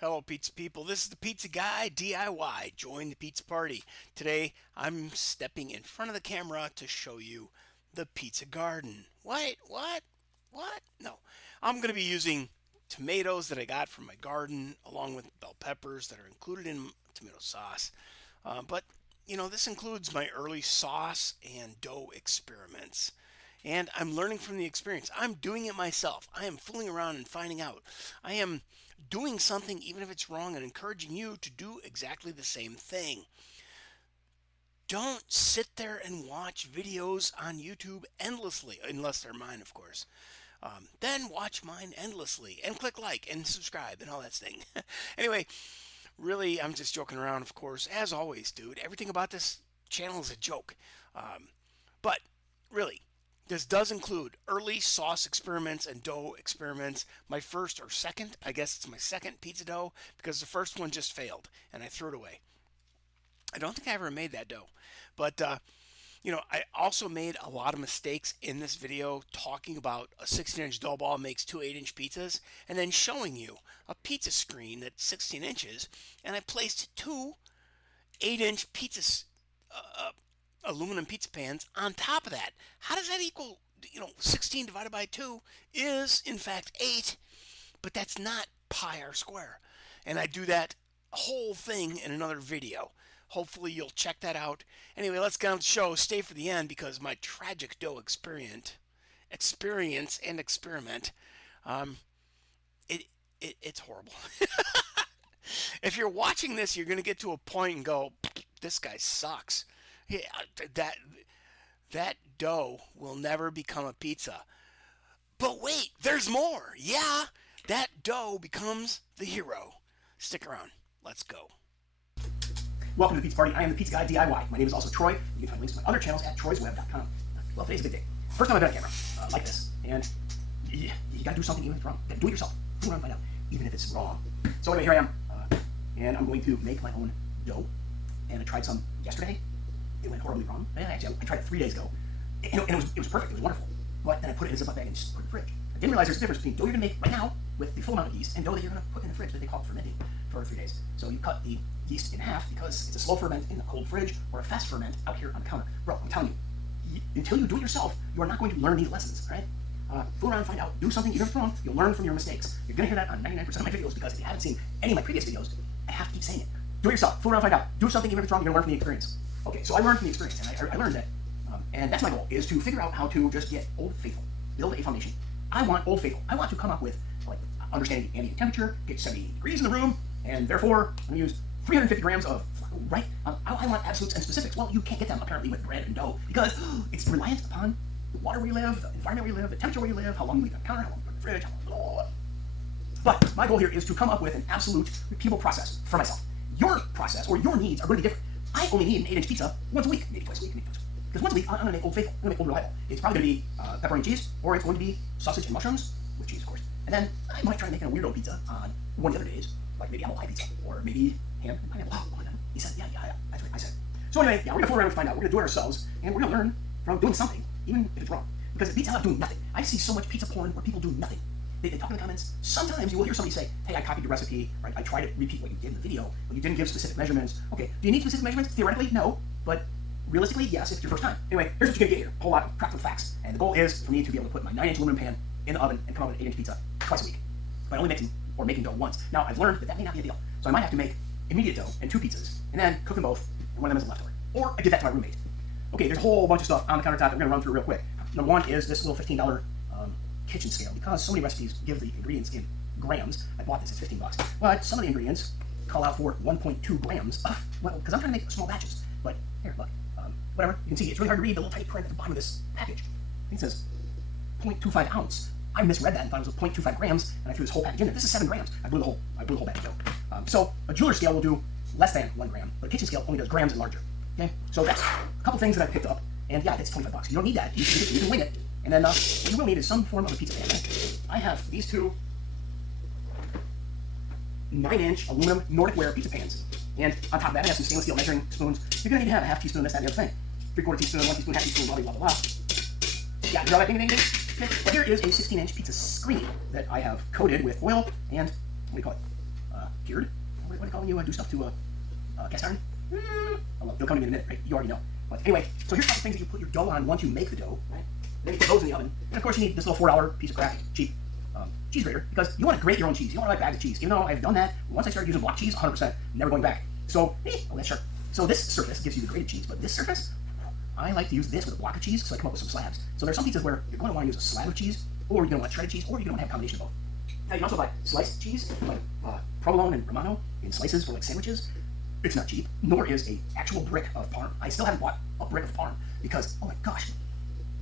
Hello, pizza people. This is the Pizza Guy DIY. Join the pizza party. Today, I'm stepping in front of the camera to show you the pizza garden. What? No. I'm going to be using tomatoes that I got from my garden, along with bell peppers that are included in tomato sauce. But this includes my early sauce and dough experiments. And I'm learning from the experience. I'm doing it myself. I am fooling around and finding out. I am doing something, even if it's wrong, and encouraging you to do exactly the same thing. Don't sit there and watch videos on YouTube endlessly, unless they're mine, of course. Then watch mine endlessly and click like and subscribe and all that thing. Anyway, really, I'm just joking around, of course. As always, dude, everything about this channel is a joke. But really, this does include early sauce experiments and dough experiments. My first or second, I guess it's my second pizza dough because the first one just failed and I threw it away. I don't think I ever made that dough. But I also made a lot of mistakes in this video talking about a 16-inch dough ball makes two 8-inch pizzas and then showing you a pizza screen that's 16 inches and I placed two 8-inch pizza aluminum pizza pans on top of that. How does that equal, 16 divided by 2 is in fact 8, but that's not pi r square. And I do that whole thing in another video. Hopefully you'll check that out. Anyway, let's get on with the show. Stay for the end because my tragic dough experience and experiment, um, it's horrible. If you're watching this, you're going to get to a point and go, this guy sucks. Yeah, that dough will never become a pizza. But wait, there's more. Yeah, that dough becomes the hero. Stick around. Let's go. Welcome to the Pizza Party. I am the Pizza Guy DIY. My name is also Troy. You can find links to my other channels at troysweb.com. Well, today's a big day. First time I've been on camera like this, and you gotta do something even if it's wrong. You gotta do it yourself. Fool around and find out, even if it's wrong. So anyway, here I am, and I'm going to make my own dough. And I tried some yesterday. It went horribly wrong. Actually, I tried it 3 days ago, and it was perfect. It was wonderful. But then I put it in a Ziploc bag and just put it in the fridge. I didn't realize there's a difference between dough you're gonna make right now with the full amount of yeast and dough that you're gonna put in the fridge that they call fermenting for 3 days. So you cut the yeast in half because it's a slow ferment in a cold fridge or a fast ferment out here on the counter. Bro, I'm telling you, until you do it yourself, you are not going to learn these lessons, right? Fool around, find out, do something, even if it's wrong, you'll learn from your mistakes. You're gonna hear that on 99% of my videos because if you haven't seen any of my previous videos, I have to keep saying it. Do it yourself, fool around, find out, do something, even if it's wrong, you're gonna learn from the experience. Okay, so I learned from the experience, and I learned that, and that's my goal, is to figure out how to just get Old Faithful, build a foundation. I want Old Faithful. I want to come up with, like, understanding the ambient temperature, get 70 degrees in the room, and therefore, I'm gonna use 350 grams of flour, right? I want absolutes and specifics. Well, you can't get them apparently with bread and dough because it's reliant upon the water where you live, the environment where you live, the temperature where you live, how long you leave it on the counter, how long you put it in the fridge, how long, But my goal here is to come up with an absolute repeatable process for myself. Your process or your needs are going to be different. I only need an 8-inch pizza once a week, maybe twice a week, maybe twice a week. Because once a week, I'm going to make Old Faithful. I'm going to make Old Reliable. It's probably going to be pepperoni and cheese, or it's going to be sausage and mushrooms, with cheese, of course. And then I might try making a weirdo pizza on one of the other days, like maybe apple pie pizza, or maybe ham and pineapple. Oh, he said, yeah, that's what I said. So anyway, yeah, we're going to fool around and find out. We're going to do it ourselves, and we're going to learn from doing something, even if it's wrong. Because the pizza out doing nothing. I see so much pizza porn where people do nothing. They talk in the comments. Sometimes you will hear somebody say, hey, I copied your recipe, or I tried to repeat what you did in the video, but you didn't give specific measurements. Okay, do you need specific measurements? Theoretically, no, but realistically, yes, if it's your first time. Anyway, here's what you're gonna get here. A whole lot of practical facts. And the goal is for me to be able to put my 9-inch aluminum pan in the oven and come out with an 8-inch pizza twice a week. By only mixing or making dough once. Now, I've learned that that may not be ideal. So I might have to make immediate dough and 2 pizzas, and then cook them both, and one of them is a leftover. Or I give that to my roommate. Okay, there's a whole bunch of stuff on the countertop that we're gonna run through real quick. Number one is this little $15 kitchen scale, because so many recipes give the ingredients in grams. I bought this, it's 15 bucks. But some of the ingredients call out for 1.2 grams. Well, because I'm trying to make small batches. But here, look, whatever. You can see it's really hard to read the little tiny print at the bottom of this package. I think it says 0.25 ounce. I misread that and thought it was 0.25 grams, and I threw this whole package in there. This is 7 grams. I blew the whole batch of dough. So a jeweler scale will do less than 1 gram, but a kitchen scale only does grams and larger. Okay, so that's a couple things that I picked up, and yeah, it's 25 bucks. You don't need that. You can wing it. And then what you will need is some form of a pizza pan. I have these 2 9-inch aluminum Nordic ware pizza pans. And on top of that, I have some stainless steel measuring spoons. You're going to need to have a half teaspoon of this, that, and the other thing. 3/4 teaspoon, 1 teaspoon, half teaspoon, blah, blah, blah, blah. Yeah, you know that ding, ding, ding? Okay. But here is a 16-inch pizza screen that I have coated with oil and, what do you call it? cured. What do they call when you do stuff to cast iron? They'll come to me in a minute, right? You already know. But anyway, so here's the things that you put your dough on once you make the dough, right? Then you put those in the oven. And of course you need this little $4 piece of crap, cheap cheese grater, because you want to grate your own cheese. You want to buy bags of cheese. Even though I've done that, once I started using block cheese, 100%, never going back. So, that's sure. So this surface gives you the grated cheese, but this surface, I like to use this with a block of cheese so I come up with some slabs. So there's some pizzas where you're going to want to use a slab of cheese, or you're going to want shredded cheese, or you're going to want to have a combination of both. Now you can also buy sliced cheese, like provolone and romano, in slices for like sandwiches. It's not cheap, nor is a actual brick of parm. I still haven't bought a brick of parm because, oh my gosh,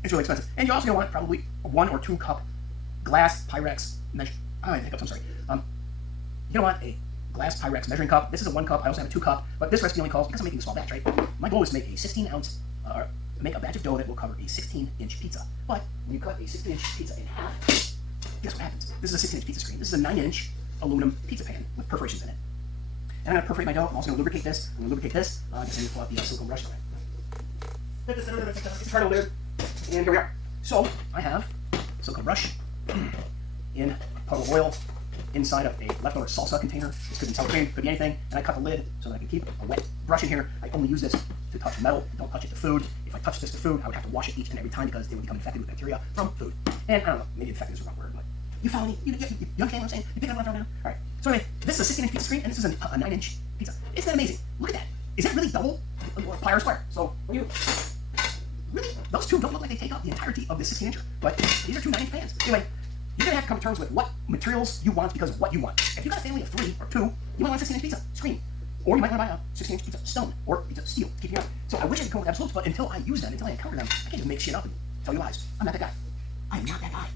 it's really expensive. And you're also going to want probably a 1 or 2 cup glass Pyrex measure. I'm sorry. You're going to want a glass Pyrex measuring cup. This is a 1 cup. I also have a 2 cup. But this recipe only calls, because I'm making a small batch, right? My goal is to make a 16-ounce, make a batch of dough that will cover a 16-inch pizza. But when you cut a 16-inch pizza in half, guess what happens? This is a 16-inch pizza screen. This is a 9-inch aluminum pizza pan with perforations in it. And I'm going to perforate my dough. I'm also going to lubricate this. I'm going to lubricate this. Just going to pull out the silicone brush. It's hard to lid. And here we are. So I have silicone brush in a puddle of oil inside of a leftover salsa container. This could be sour cream, could be anything. And I cut the lid so that I can keep a wet brush in here. I only use this to touch metal. Don't touch it to food. If I touch this to food, I would have to wash it each and every time because they would become infected with bacteria from food. And I don't know, maybe infected is the wrong word, but you follow me? You understand what I'm saying? You pick up what I'm throwing down? All right. So anyway, this is a 16-inch pizza screen, and this is a 9-inch pizza. Isn't that amazing? Look at that. Is that really double pi or square? So when you really, those two don't look like they take up the entirety of this 16-incher, but these are two 9-inch pans. Anyway, you're gonna have to come to terms with what materials you want because of what you want. If you got a family of 3 or 2, you might want a 16-inch pizza screen, or you might want to buy a 16-inch pizza stone or pizza steel. Keep it up. So I wish I could come up with absolutes, but until I use them, until I encounter them, I can't just make shit up and tell you lies. I'm not that guy. I'm not that guy.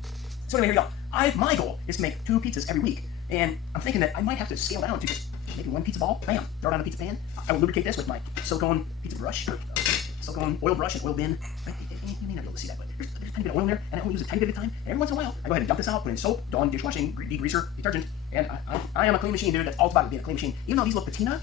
So anyway, here we go. My goal is to make 2 pizzas every week, and I'm thinking that I might have to scale down to just maybe 1 pizza ball. Bam, throw it on a pizza pan. I will lubricate this with my silicone pizza brush, or silicone oil brush and oil bin. You may not be able to see that, but there's a tiny bit of oil in there, and I only use a tiny bit at a time. And every once in a while, I go ahead and dump this out, put in soap, Dawn dishwashing, degreaser, detergent, and I am a clean machine, dude. That's all it's about, being a clean machine. Even though these look patina,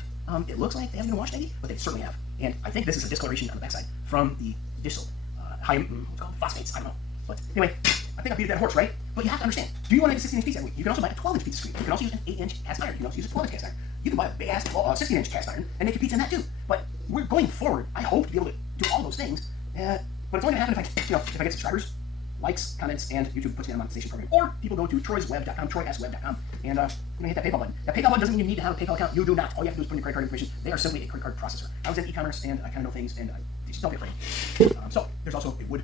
it looks like they haven't been washed maybe, but they certainly have. And I think this is a discoloration on the backside from the dish soap. What's called? Phosphates, I don't know. But anyway, I think I beat a dead horse, right? But you have to understand, do you want to make a 16-inch pizza every week? You can also buy a 12-inch pizza screen. You can also use an 8-inch cast iron. You can also use a 12-inch cast iron. You can buy a big-ass 16-inch cast iron and make your pizza in that too. But we're going forward, I hope to be able to do all those things. But it's only going to happen if I get subscribers, likes, comments, and YouTube puts me on a monetization program. Or people go to troysweb.com, troysweb.com, and hit that PayPal button. That PayPal button doesn't mean you need to have a PayPal account. You do not. All you have to do is put in your credit card information. They are simply a credit card processor. I was in e-commerce, and I kind of know things, and just don't be afraid. So there's also a wood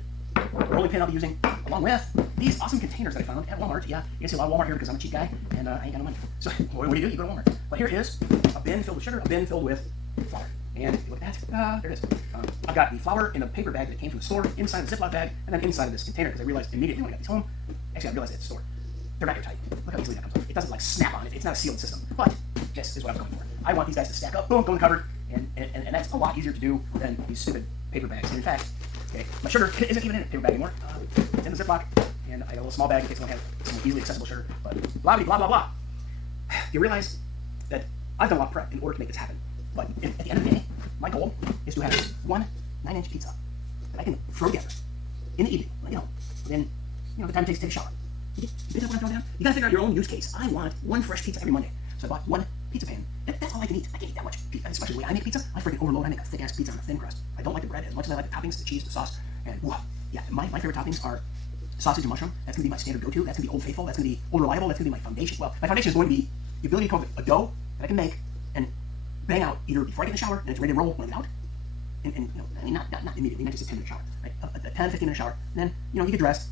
rolling pin I'll be using, along with these awesome containers that I found at Walmart. Yeah, you can see a lot of Walmart here because I'm a cheap guy, and I ain't got no money. So what do? You go to Walmart. But here is a bin filled with sugar, a bin filled with flour. And if you look at that, there it is. I've got the flour in a paper bag that came from the store, inside the Ziploc bag, and then inside of this container, because I realized immediately when I got these home, actually I realized at the store, they're not airtight. Look how easily that comes off. It doesn't like snap on it. It's not a sealed system. But this is what I'm going for. I want these guys to stack up, boom, boom, covered, and that's a lot easier to do than these stupid paper bags. And in fact, okay, my sugar isn't even in a paper bag anymore. It's in the Ziploc, and I got a little small bag in case I want to have some easily accessible sugar. But blah, blah, blah, blah. You realize that I've done a lot of prep in order to make this happen. But at the end of the day, my goal is to have 1 9-inch pizza that I can throw together in the evening, within the time it takes to take a shower. You pick up what I'm throwing down? You gotta figure out your own use case. I want 1 fresh pizza every Monday. So I bought 1 pizza pan. That's all I can eat. I can't eat that much pizza. Especially the way I make pizza, I freaking overload. I make a thick ass pizza on a thin crust. I don't like the bread as much as I like the toppings, the cheese, the sauce, and yeah, my favorite toppings are sausage and mushroom. That's gonna be my standard go-to. That's gonna be Old Faithful. That's gonna be Old Reliable. That's gonna be my foundation. Well, my foundation is going to be the ability to come up with a dough that I can make and bang out either before I get in the shower and it's ready to roll when I get out. And not immediately, not just a 10-minute shower, right? A 10, 15-minute shower. And then, you get dressed,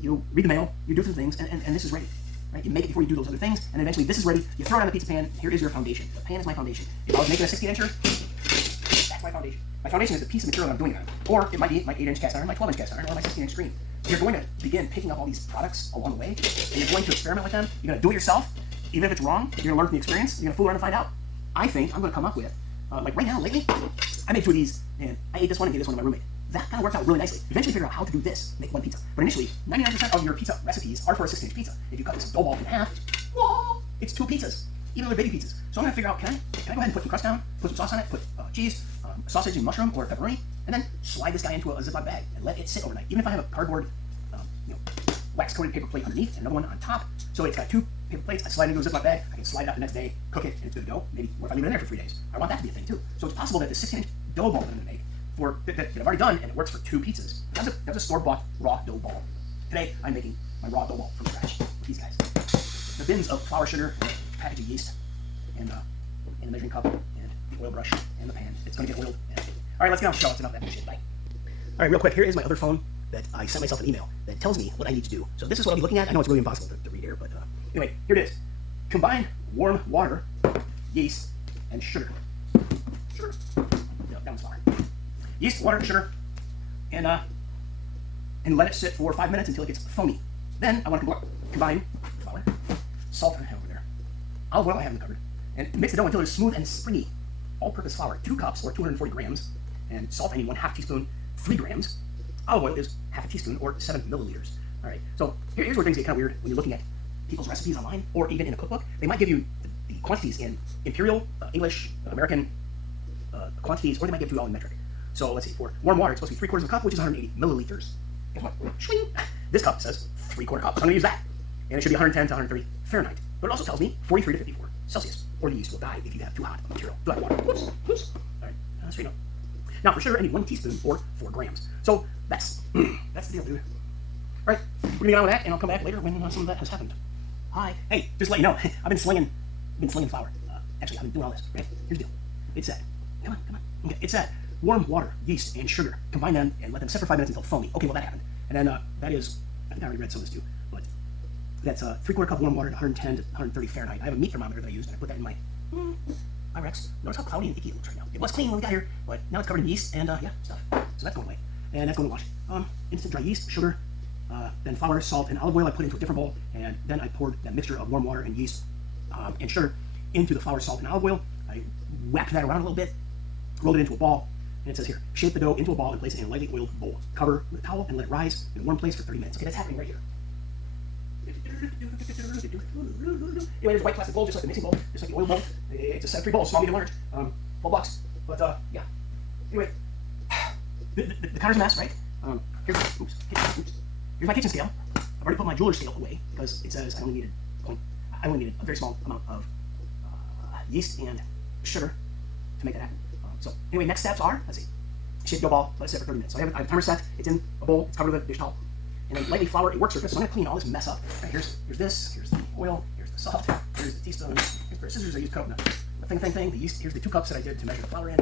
you read the mail, you do some things, and this is ready, right? You make it before you do those other things, and eventually this is ready. You throw it on the pizza pan. Here is your foundation. The pan is my foundation. If I was making a 16-incher, that's my foundation. My foundation is the piece of material I'm doing it on. Or it might be my 8-inch cast iron, my 12-inch cast iron, or my 16-inch screen. You're going to begin picking up all these products along the way, and you're going to experiment with them. You're going to do it yourself. Even if it's wrong, you're going to learn from the experience. You're going to fool around and find out. I think I'm going to come up with, like right now, lately, I made 2 of these, and I ate this one and gave this one to my roommate. That kind of worked out really nicely. Eventually figure out how to do this, make 1 pizza. But initially, 99% of your pizza recipes are for a 16-inch pizza. If you cut this dough ball in half, whoa, it's 2 pizzas, even though they're baby pizzas. So I'm going to figure out, can I go ahead and put some crust down, put some sauce on it, put cheese, sausage and mushroom or pepperoni, and then slide this guy into a Ziploc bag and let it sit overnight. Even if I have a cardboard, wax-coated paper plate underneath and another one on top, so it's got 2 paper plates. I slide it into a Ziploc bag. I can slide it out the next day, cook it, and it's good to go. Maybe what if I leave it in there for 3 days? I want that to be a thing too. So it's possible that the 16-inch dough ball that I'm going to make that I've already done, and it works for 2 pizzas. That was a store-bought raw dough ball. Today, I'm making my raw dough ball from scratch with these guys. The bins of flour, sugar, package of yeast, and the measuring cup, and the oil brush, and the pan. It's going to get oiled. All right, let's get on the show. It's enough of that shit. Bye. All right, real quick, here is my other phone that I sent myself an email that tells me what I need to do. So this is what I'll be looking at. I know it's really impossible to read here, but anyway, here it is. Combine warm water, yeast, and sugar. Sugar. No, that one's flour. Yeast, water, sugar, and let it sit for 5 minutes until it gets foamy. Then I want to combine flour, salt I have over there, olive oil I have in the cupboard, and mix the dough until it's smooth and springy. All-purpose flour, 2 cups or 240 grams, and salt I need 1/2 teaspoon, 3 grams. Olive oil is 1/2 teaspoon or 7 milliliters. All right, so here's where things get kind of weird when you're looking at people's recipes online or even in a cookbook. They might give you the quantities in imperial, English, American quantities, or they might give it to you all in metric. So let's see, for warm water, it's supposed to be 3/4 of a cup, which is 180 milliliters. Guess what? Shwing! This cup says 3/4 cup, so I'm going to use that. And it should be 110 to 130 Fahrenheit. But it also tells me 43 to 54 Celsius, or the yeast will die if you have too hot material, too hot water. Whoops. All right, straight up. Now for sugar, I need 1 teaspoon or 4 grams. So that's the deal, dude. All right, we're going to get on with that, and I'll come back later when some of that has happened. Hi. Hey, just to let you know, I've been slinging flour. Actually, I've been doing all this. Right? Here's the deal. It said, come on. Okay, it said, warm water, yeast, and sugar. Combine them and let them sit for 5 minutes until foamy. Okay, well that happened. And then that is, I think I already read some of this too, but that's 3/4 cup warm water at 110 to 130 Fahrenheit. I have a meat thermometer that I used, and I put that in my Pyrex. Notice how cloudy and icky it looks right now. It was clean when we got here, but now it's covered in yeast and stuff. So that's going away. And that's going to wash. Instant dry yeast, sugar, then flour, salt, and olive oil I put into a different bowl, and then I poured that mixture of warm water and yeast and sugar into the flour, salt, and olive oil. I whacked that around a little bit, rolled it into a ball, and it says here, shape the dough into a ball and place it in a lightly oiled bowl. Cover with a towel and let it rise in a warm place for 30 minutes. Okay, that's happening right here. Anyway, there's a white plastic bowl, just like the mixing bowl, just like the oil bowl. It's a set of 3 bowls, small, medium, large, $12. But yeah. Anyway, the counter's a mess, right? Here's my kitchen scale. I've already put my jeweler's scale away because it says I only needed a very small amount of yeast and sugar to make that happen. So anyway, next steps are, let's see, shape the dough ball, let it sit for 30 minutes. So I have a timer set. It's in a bowl. It's covered with a dish towel. And then lightly flour a work surface. So I'm going to clean all this mess up. Right, here's this. Here's the oil. Here's the salt. Here's the teaspoon. Here's the scissors I used to cut up the thing. The yeast. Here's the 2 cups that I did to measure the flour in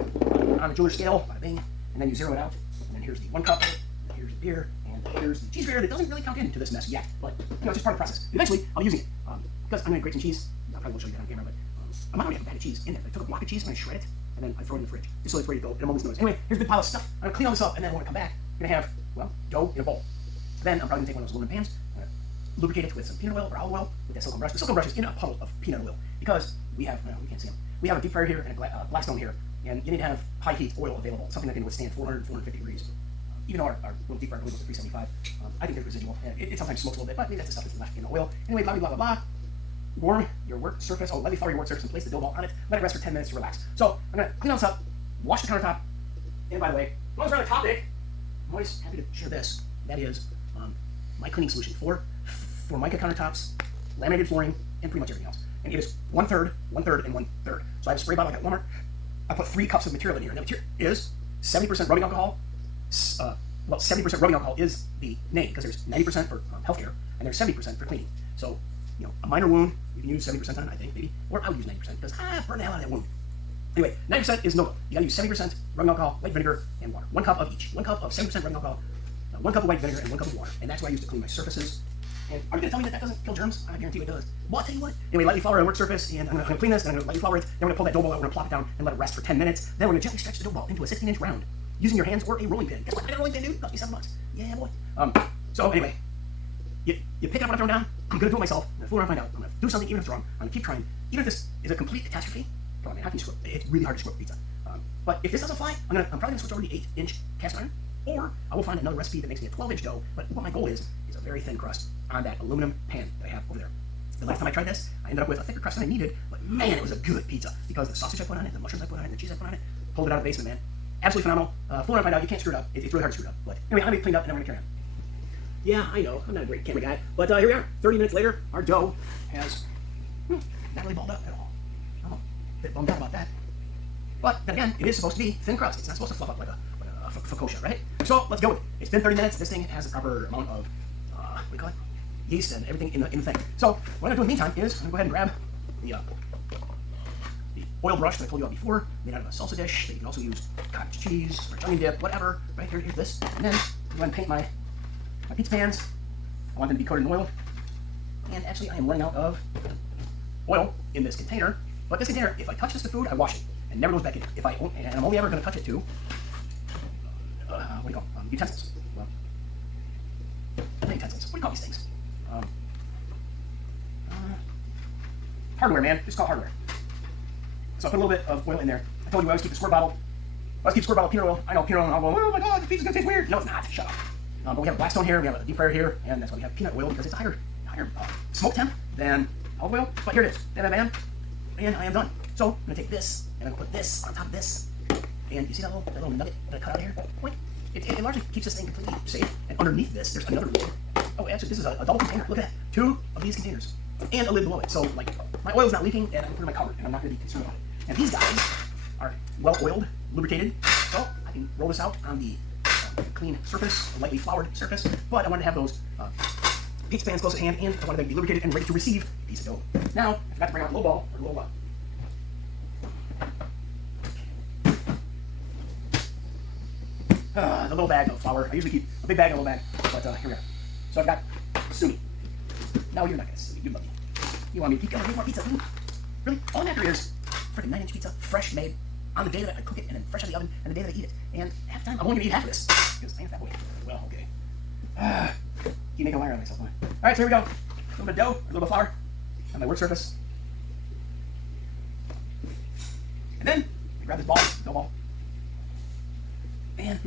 on the jeweler's scale. Bada bing. And then you zero it out. And then here's the 1 cup. And here's the beer. And here's the cheese grater that doesn't really count into this mess yet. But it's just part of the process. Eventually, I'll be using it because I'm going to grate some cheese. I probably won't show you that on camera, but I might already have a bag of cheese in there. I took a block of cheese and I shred it, and then I throw it in the fridge just so it's ready to go at a moment's notice. Anyway, here's a big pile of stuff. I'm gonna clean all this up, and then when I come back, I'm gonna have dough in a bowl. Then I'm probably gonna take one of those aluminum pans, lubricate it with some peanut oil or olive oil with that silicone brush. The silicone brush is in a puddle of peanut oil because we have we can't see them. We have a deep fryer here and a Blackstone here, and you need to have high heat oil available, something that can withstand 400, 450 degrees. Even though our little deep fryer only goes to 375, I think there's residual, and it sometimes smokes a little bit, but maybe that's the stuff that's left in the oil. Anyway, blah blah blah blah. Warm your work surface. Lightly flour your work surface and place the dough ball on it. Let it rest for 10 minutes to relax. So I'm gonna clean all this up, wash the countertop. And by the way, as long as we're on the topic, I'm always happy to share this. That is my cleaning solution for mica countertops, laminated flooring, and pretty much everything else. And it is 1/3, 1/3, and 1/3. So I have a spray bottle like at Walmart. I put 3 cups of material in here. And the material is 70% rubbing alcohol. 70% rubbing alcohol is the name because there's 90% for healthcare and there's 70% for cleaning. So, a minor wound, you can use 70% on it, I think, maybe. Or I would use 90% because, burn the hell out of that wound. Anyway, 90% is no go. You gotta use 70% rubbing alcohol, white vinegar, and water. 1 cup of each. 1 cup of 70% rubbing alcohol, 1 cup of white vinegar, and 1 cup of water. And that's what I use to clean my surfaces. And are you gonna tell me that doesn't kill germs? I guarantee you it does. Well, I'll tell you what. Anyway, lightly flour a work surface, and I'm gonna clean this, and I'm gonna lightly flour it. Then we're gonna pull that dough ball out, we're gonna plop it down, and let it rest for 10 minutes. Then we're gonna gently stretch the dough ball into a 16-inch round using your hands or a rolling pin. Guess what? I got a rolling pin, dude. Cost me $7. Yeah, boy. So anyway, you pick it up when I throw it down. I'm gonna do it myself. I'm gonna fool around and find out. I'm gonna do something even if it's wrong. I'm gonna keep trying. Even if this is a complete catastrophe. Come on, man. How can you screw up? It's really hard to screw up pizza. But if this doesn't fly, I'm probably gonna switch over to the 8-inch cast iron, or I will find another recipe that makes me a 12-inch dough. But what my goal is a very thin crust on that aluminum pan that I have over there. The last time I tried this, I ended up with a thicker crust than I needed, but man, it was a good pizza because the sausage I put on it, the mushrooms I put on it, the cheese I put on it, pulled it out of the basement, man. Absolutely phenomenal. Fool around and find out. You can't screw it up. It's really hard to screw it up. But anyway, I'm gonna be cleaned up and then we're gonna carry on. Yeah, I know. I'm not a great camera guy, but here we are. 30 minutes later, our dough has Not really balled up at all. I'm a bit bummed out about that. But then again, it is supposed to be thin crust. It's not supposed to fluff up like a focaccia, right? So let's go with it. It's been 30 minutes. This thing has the proper amount of, what do you call it? Yeast and everything in the thing. So what I'm going to do in the meantime is I'm going to go ahead and grab the oil brush that I told you about before, made out of a salsa dish. That you can also use cottage cheese, French onion dip, whatever. Right here's this. And then I'm going to paint my pizza pans. I want them to be coated in oil. And actually, I am running out of oil in this container. But this container, if I touch this to food, I wash it. And never goes back in. And I'm only ever going to touch it to, what do you call them? Utensils. Well, not utensils. What do you call these things? Hardware, man. Just call it hardware. So I put a little bit of oil in there. I told you I always keep the squirt bottle. I always keep the squirt bottle of peanut oil. I know peanut oil, and I'll go, oh my god, the pizza's going to taste weird. No, it's not. Shut up. But we have a Blackstone here. We have a deep fryer here. And that's why we have peanut oil, because it's a higher smoke temp than olive oil. But here it is. And I am done. So I'm going to take this, and I'm going to put this on top of this. And you see that little nugget that I cut out of here? Boink. It largely keeps this thing completely safe. And underneath this, there's another lid. Oh, actually, this is a double container. Look at that. 2 of these containers. And a lid below it. So, like, my oil's not leaking, and I'm putting my cover, and I'm not going to be concerned about it. And these guys are well-oiled, lubricated. So I can roll this out on the clean surface, a lightly floured surface. But I wanted to have those pizza pans close at hand, and I wanted them to be lubricated and ready to receive pizza dough. Now, I forgot to bring out the the little bag of flour. I usually keep a big bag and a little bag, but here we are. So I've got sue me. No, you're not going to sue me. You love me. You want me to keep going, make more pizza? Really? All I'm after is freaking 9-inch pizza, fresh made, on the day that I cook it, and then fresh out of the oven, and the day that I eat it. And half the time, I'm only going to eat half of this, because I ain't that way. Well, okay. Keep making a liar out of myself, huh? All right, so here we go. A little bit of dough, a little bit of flour on my work surface. And then, I grab this dough ball. And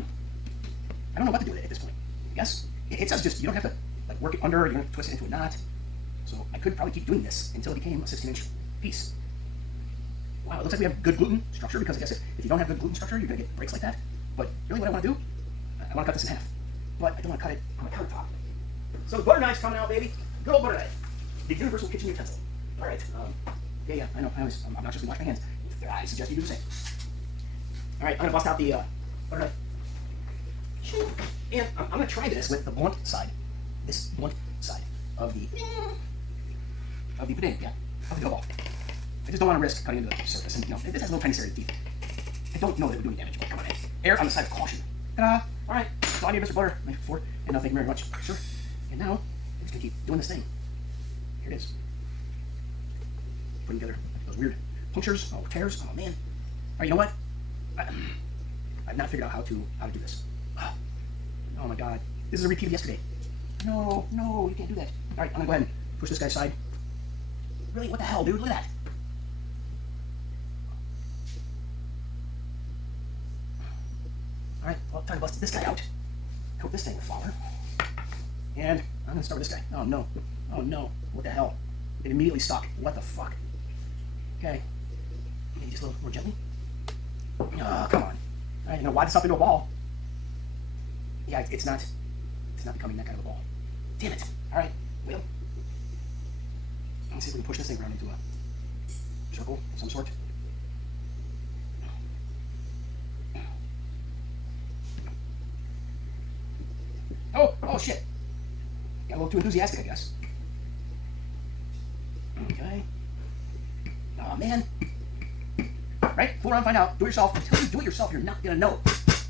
I don't know what to do with it at this point. I guess it says just, you don't have to like work it under, you don't have to twist it into a knot. So I could probably keep doing this until it became a 16-inch piece. Wow, it looks like we have good gluten structure, because I guess if you don't have good gluten structure, you're going to get breaks like that. But really what I want to do, I want to cut this in half. But I don't want to cut it on my countertop. So the butter knife's coming out, baby. Good old butter knife. The universal kitchen utensil. All right. Yeah, I know. I'm not just going to wash my hands. I suggest you do the same. All right, I'm going to bust out the butter knife. And I'm going to try this with the blunt side. This blunt side of the pudding, of the dough ball. I just don't want to risk cutting into the surface. And, this has little tiny serrated teeth. I don't know that it would do any damage, but come on in. Err on the side of caution. Ta-da! All right, so I need Mr. Butter, knife fork, and thank you very much, sir. And now, I'm just going to keep doing this thing. Here it is. Putting together those weird punctures, tears. Oh, man. All right, you know what? I've not figured out how to do this. Oh my god. This is a repeat of yesterday. No, you can't do that. Alright, I'm gonna go ahead and push this guy aside. Really? What the hell, dude? Look at that. Alright, well, time to bust this guy out. Coat this thing with flour. And I'm gonna start with this guy. Oh no. What the hell? It immediately stuck. What the fuck? Okay. Maybe just a little more gently. Oh, come on. Alright, why this up into a ball? Yeah, it's not becoming that kind of a ball. Damn it. Alright, well. Let's see if we can push this thing around into a circle of some sort. Oh shit. Got a little too enthusiastic, I guess. Okay. Oh man. Right? Fool around, find out. Do it yourself. Until you do it yourself, you're not gonna know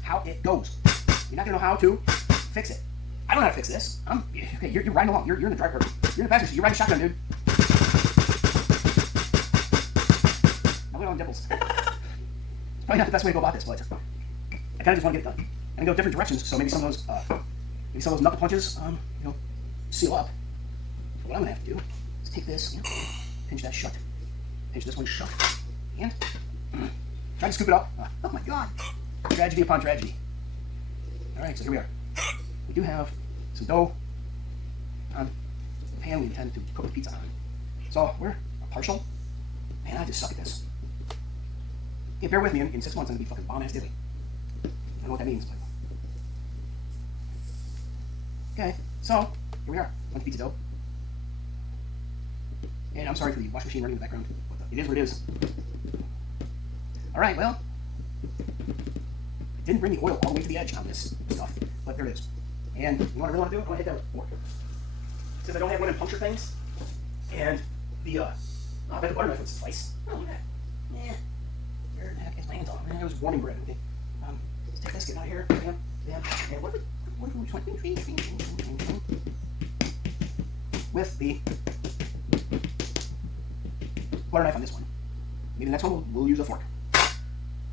how it goes. You're not gonna know how to fix it. I don't know how to fix this. Okay, you're riding along. You're in the driver. You're in the passenger seat. You're riding shotgun, dude. Now look at all the dimples. It's probably not the best way to go about this, but I kind of just want to get it done. And go different directions, so maybe some of those knuckle punches, seal up. So what I'm gonna have to do is take this, pinch that shut, pinch this one shut, and try to scoop it up. Oh my god! Tragedy upon tragedy. All right, so here we are. We do have some dough on the pan we intend to cook the pizza on. So we're partial. Man, I just suck at this. Yeah, bear with me. In 6 months, I'm gonna be fucking bomb-ass dilly. I don't know what that means, but okay. So here we are. Bunch of pizza dough. And I'm sorry for the washing machine running in the background, but it is what it is. All right, well, I didn't bring the oil all the way to the edge on this stuff, but there it is. And you know what I really want to do? I want to hit that with a fork. Since I don't have one of them puncture things, and the, I bet the butter knife would slice. Oh, look at that. Yeah. Where the heck is my hands on? It was warming bread. Okay. Let's take this, get out of here. Bam, bam. And what if we just went with the butter knife on this one. Maybe the next one we'll use a fork.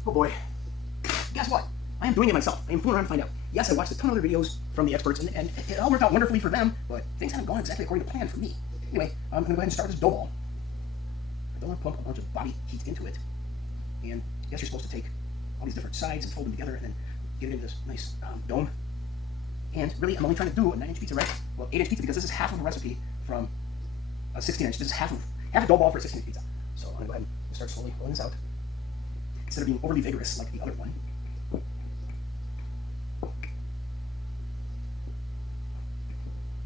Oh boy. Guess what? I am doing it myself. I am fooling around to find out. Yes, I watched a ton of other videos from the experts, and it all worked out wonderfully for them, but things haven't gone exactly according to plan for me. Anyway, I'm going to go ahead and start this dough ball. I don't want to pump a bunch of body heat into it. And I guess you're supposed to take all these different sides and fold them together and then get it into this nice dome. And really, I'm only trying to do a 9-inch pizza, right? Well, 8-inch pizza, because this is half of a recipe from a 16-inch. This is half a dough ball for a 16-inch pizza. So I'm going to go ahead and start slowly rolling this out. Instead of being overly vigorous like the other one.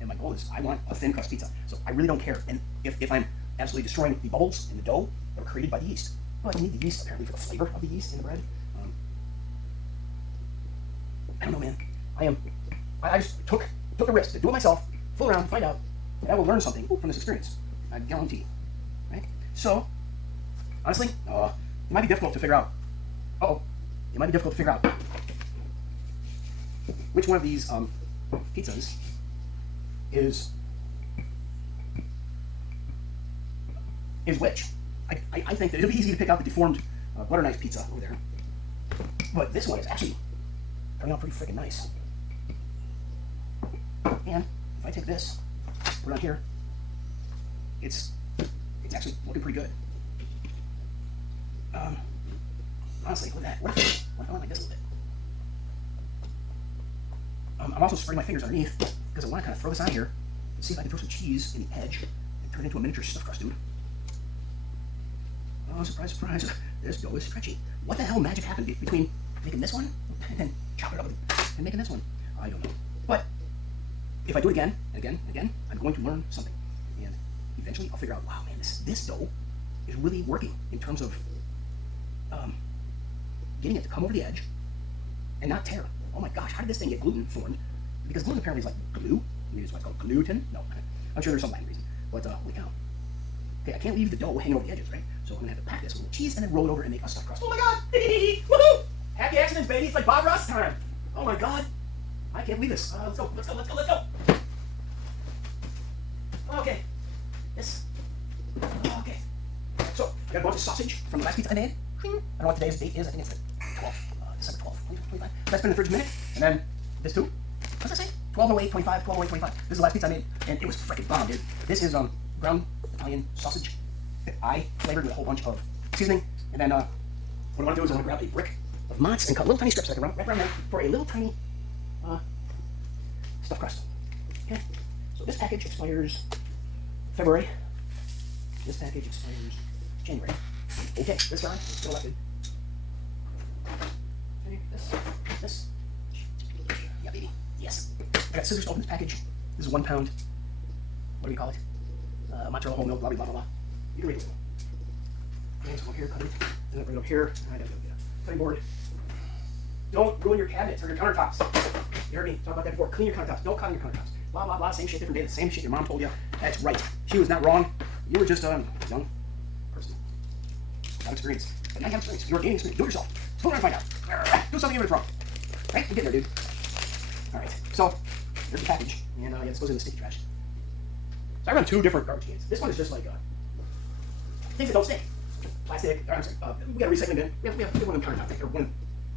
And my goal is I want a thin crust pizza. So I really don't care. And if I'm absolutely destroying the bubbles in the dough that were created by the yeast. Well, you need the yeast apparently for the flavor of the yeast in the bread. I don't know, man. I just took the risk to do it myself, fool around, find out, and I will learn something from this experience. I guarantee. Right? So, honestly, it might be difficult to figure out. It might be difficult to figure out which one of these pizzas is which. I think that it'll be easy to pick out the deformed butter knife pizza over there, but this one is actually turning out pretty freaking nice. And if I take this, put it on here, it's actually looking pretty good. Honestly, look at that. What if I went like this a little bit? I'm also spreading my fingers underneath because I want to kind of throw this on here and see if I can throw some cheese in the edge and turn it into a miniature stuffed crust, dude. Oh, surprise, surprise. This dough is stretchy. What the hell magic happened between making this one and then chopping it up and making this one? I don't know. But if I do it again, I'm going to learn something. And eventually I'll figure out, wow, man, this dough is really working in terms of getting it to come over the edge and not tear. Oh my gosh, how did this thing get gluten formed? Because gluten apparently is like glue. Maybe it's what's called gluten. No, I'm sure there's some Latin reason. But holy cow. Okay, I can't leave the dough hanging over the edges, right? So I'm gonna have to pack this with cheese and then roll it over and make a stuffed crust. Oh my god! Woohoo! Happy accidents, baby! It's like Bob Ross time! Oh my god! I can't believe this. Let's go, let's go, let's go, let's go! Okay. This. Okay. So, I got a bunch of sausage from the last pizza I made. I don't know what today's date is. I think it's the 12th. December 12th, 2025. That's been in the fridge a minute. And then this too. What's that say? 12/08/25, 12/08/25. This is the last pizza I made, and it was freaking bomb, dude. This is ground Italian sausage that I flavored with a whole bunch of seasoning. And then what I want to do is I want to grab a brick of mozz and cut little tiny strips so I can wrap around there for a little tiny stuffed crust. Okay. So this package expires February. This package expires January. Okay, this guy is still elected. Okay, this. Yeah, baby. Yes. I got scissors to open this package. This is 1 pound. What do we call it? Mozzarella whole milk, blah, blah, blah, blah. You can read it. Okay, so over here, cut it. And then bring it up here. I gotta go get a cutting board. Don't ruin your cabinets or your countertops. You heard me talk about that before. Clean your countertops. Don't cut on your countertops. Blah, blah, blah. Same shit, different day. The same shit your mom told you. That's right. She was not wrong. You were just a young person. Without experience. But now you have experience. You're gaining experience. Do it yourself. Let's go around and find out. Do something even if it's wrong. Right? You're getting there, dude. Alright. So, there's the package. And yeah, this goes in the sticky trash. So I run 2 different garbage cans. This one is just like things that don't stink. Plastic. I'm sorry. We got a recycling bin. We have one of them countertop, or one of them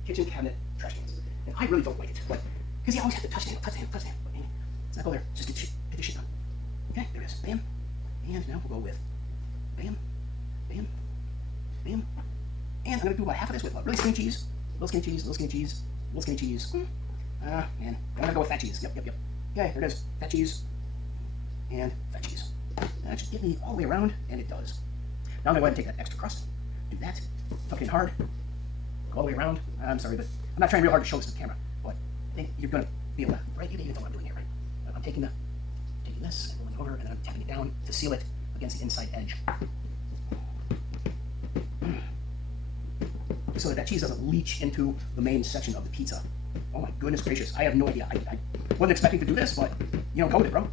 kitchen cabinet trash cans. And I really don't like it, but because you always have to touch the handle. But anyway, let's not go there. Just get this shit done. Okay, there it is. Bam. And now we'll go with bam, bam, bam. And I'm gonna do about half of this with really skinny cheese, little skinny cheese, little skinny cheese, little skinny cheese. And I'm gonna go with fat cheese. Yep. Okay, there it is. Fat cheese. And fat cheese. That should get me all the way around, and it does. Now I'm going to go ahead and take that extra crust, do that, tuck it in hard, go all the way around. I'm sorry, but I'm not trying real hard to show this to the camera, but I think you're going to be able to, right? You know what I'm doing here, right? I'm taking this and rolling over, and then I'm tapping it down to seal it against the inside edge. So that cheese doesn't leach into the main section of the pizza. Oh my goodness gracious, I have no idea. I wasn't expecting to do this, but, you know, go with it, bro.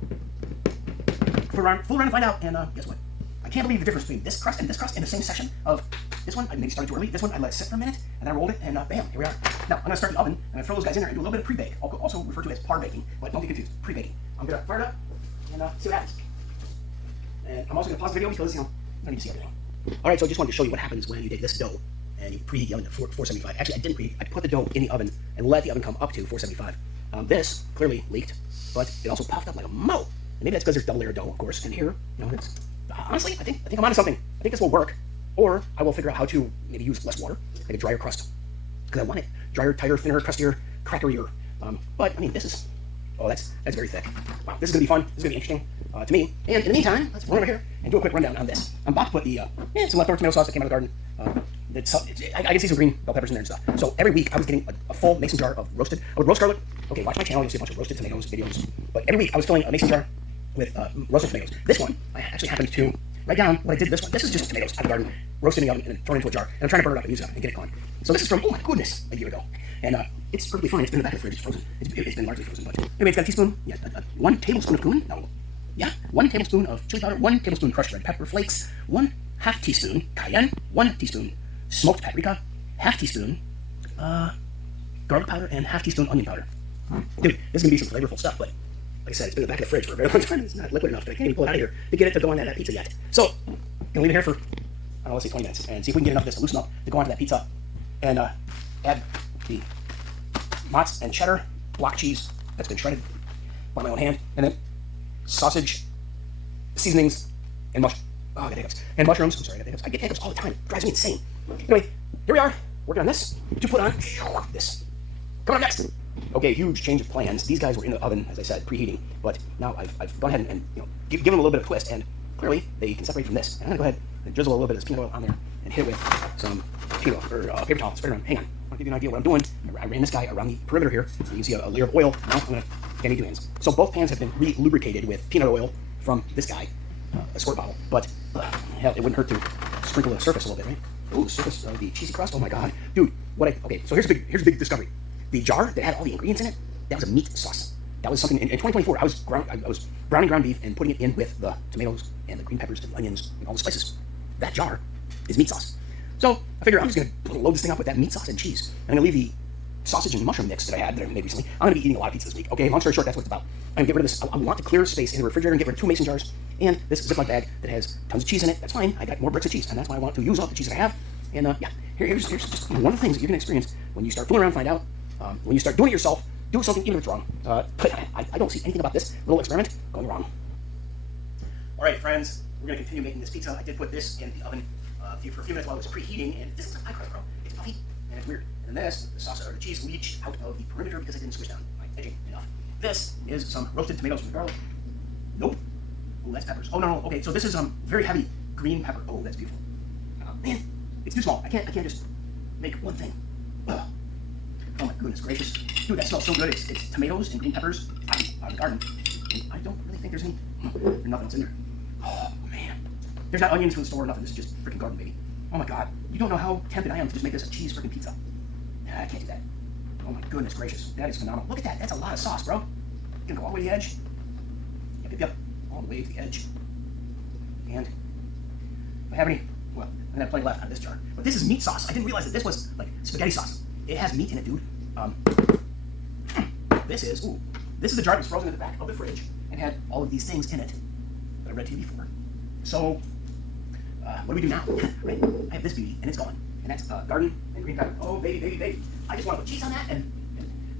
Fool around and find out, and guess what? I can't believe the difference between this crust in the same section of this one. I maybe started too early. This one I let it sit for a minute, and then I rolled it, and bam, here we are. Now, I'm going to start the oven, and I'm going to throw those guys in there and do a little bit of pre-bake, also referred to as par baking, but don't get confused, pre-baking. I'm going to fire it up and see what happens. And I'm also going to pause the video because, you know, I don't need to see everything. All right, so I just wanted to show you what happens when you take this dough and you preheat the oven to 475. Actually, I didn't preheat. I put the dough in the oven and let the oven come up to 475. This clearly leaked, but it also puffed up like a mo. And maybe that's because there's double layer dough, of course. And here, you know, it's honestly, I think I'm onto something. I think this will work, or I will figure out how to maybe use less water, like a drier crust, because I want it drier, tighter, thinner, crustier, crackerier. But I mean, this is that's very thick. Wow, this is gonna be fun. This is gonna be interesting to me. And in the meantime, let's run over here and do a quick rundown on this. I'm about to put the some leftover tomato sauce that came out of the garden. I can see some green bell peppers in there and stuff. So every week I was getting a full mason jar of roasted. I would roast garlic. Okay, watch my channel. You'll see a bunch of roasted tomatoes videos. But every week I was filling a mason jar with roasted tomatoes. This one I actually happened to write down what I did. This one. This is just tomatoes out of the garden, roasted in the oven and then thrown into a jar. And I'm trying to burn it up and use it up and get it gone. So this is from, oh my goodness, a year ago. And it's perfectly fine. It's been in the back of the fridge. It's frozen. It's been largely frozen. But anyway, it's got a teaspoon. Yeah, 1 tablespoon of cumin. No. Yeah, 1 tablespoon of chili powder. 1 tablespoon crushed red pepper flakes. 1/2 teaspoon cayenne. 1 teaspoon smoked paprika. 1/2 teaspoon garlic powder and 1/2 teaspoon onion powder. Dude, this is gonna be some flavorful stuff. But like I said, it's been in the back of the fridge for a very long time. It's not liquid enough. I can't even pull it out of here to get it to go on that pizza yet. So gonna leave it here for, I don't know, let's say 20 minutes and see if we can get enough of this to loosen up to go onto that pizza and add the mozz and cheddar block cheese that's been shredded by my own hand, and then sausage, seasonings, and I got hiccups. And mushrooms. I'm sorry, I got hiccups. I get hiccups all the time. It drives me insane. Anyway, here we are, working on this to put on this. Coming up next. Okay, huge change of plans. These guys were in the oven, as I said, preheating, but now I've gone ahead and you know, give them a little bit of a twist, and clearly they can separate from this. And I'm gonna go ahead and drizzle a little bit of this peanut oil on there and hit it with some peanut oil, or paper towel. Spread it around. Hang on. I want to give you an idea of what I'm doing. I ran this guy around the perimeter here, so you can see a layer of oil. Now I'm gonna get me 2 hands. So both pans have been re-lubricated with peanut oil from this guy, a squirt bottle. But hell, it wouldn't hurt to sprinkle the surface a little bit, right? Ooh, the surface of the cheesy crust. Oh my god, dude! Okay, so here's a big discovery. The jar that had all the ingredients in it, that was a meat sauce. That was something in 2024. I was browning ground beef and putting it in with the tomatoes and the green peppers and onions and all the spices. That jar is meat sauce. So I figured I'm just gonna load this thing up with that meat sauce and cheese. I'm gonna leave the sausage and mushroom mix that I made recently. I'm gonna be eating a lot of pizza this week. Okay, long story short, that's what it's about. I'm gonna get rid of this. I want to clear space in the refrigerator and get rid of 2 mason jars and this Ziploc bag that has tons of cheese in it. That's fine. I got more bricks of cheese, and that's why I want to use all the cheese that I have. And yeah, here's just one of the things that you're gonna experience when you start fooling around and find out. When you start doing it yourself, do something even if it's wrong. But I don't see anything about this little experiment going wrong. All right, friends, we're going to continue making this pizza. I did put this in the oven for a few minutes while it was preheating, and this is a pie crust, bro. It's puffy, and it's weird. And then this, the sauce or the cheese leached out of the perimeter because I didn't squish down my edging enough. This is some roasted tomatoes with garlic. Nope. Oh, that's peppers. Oh, no. Okay, so this is very heavy green pepper. Oh, that's beautiful. Man, it's too small. I can't just make one thing. Ugh. Oh my goodness gracious. Dude, that smells so good. It's tomatoes and green peppers out of the garden. And I don't really think there's nothing else in there. Oh man. There's not onions from the store or nothing. This is just freaking garden, baby. Oh my god. You don't know how tempted I am to just make this a cheese freaking pizza. I can't do that. Oh my goodness gracious. That is phenomenal. Look at that. That's a lot of sauce, bro. Gonna go all the way to the edge. Yep. All the way to the edge. And if I have any, well, I'm gonna have plenty left out of this jar. But this is meat sauce. I didn't realize that this was like spaghetti sauce. It has meat in it, dude. This is a jar that was frozen in the back of the fridge and had all of these things in it that I read to you before. So, what do we do now? Right? I have this beauty, and it's gone. And that's garden and green pepper. Oh, baby. I just want to put cheese on that and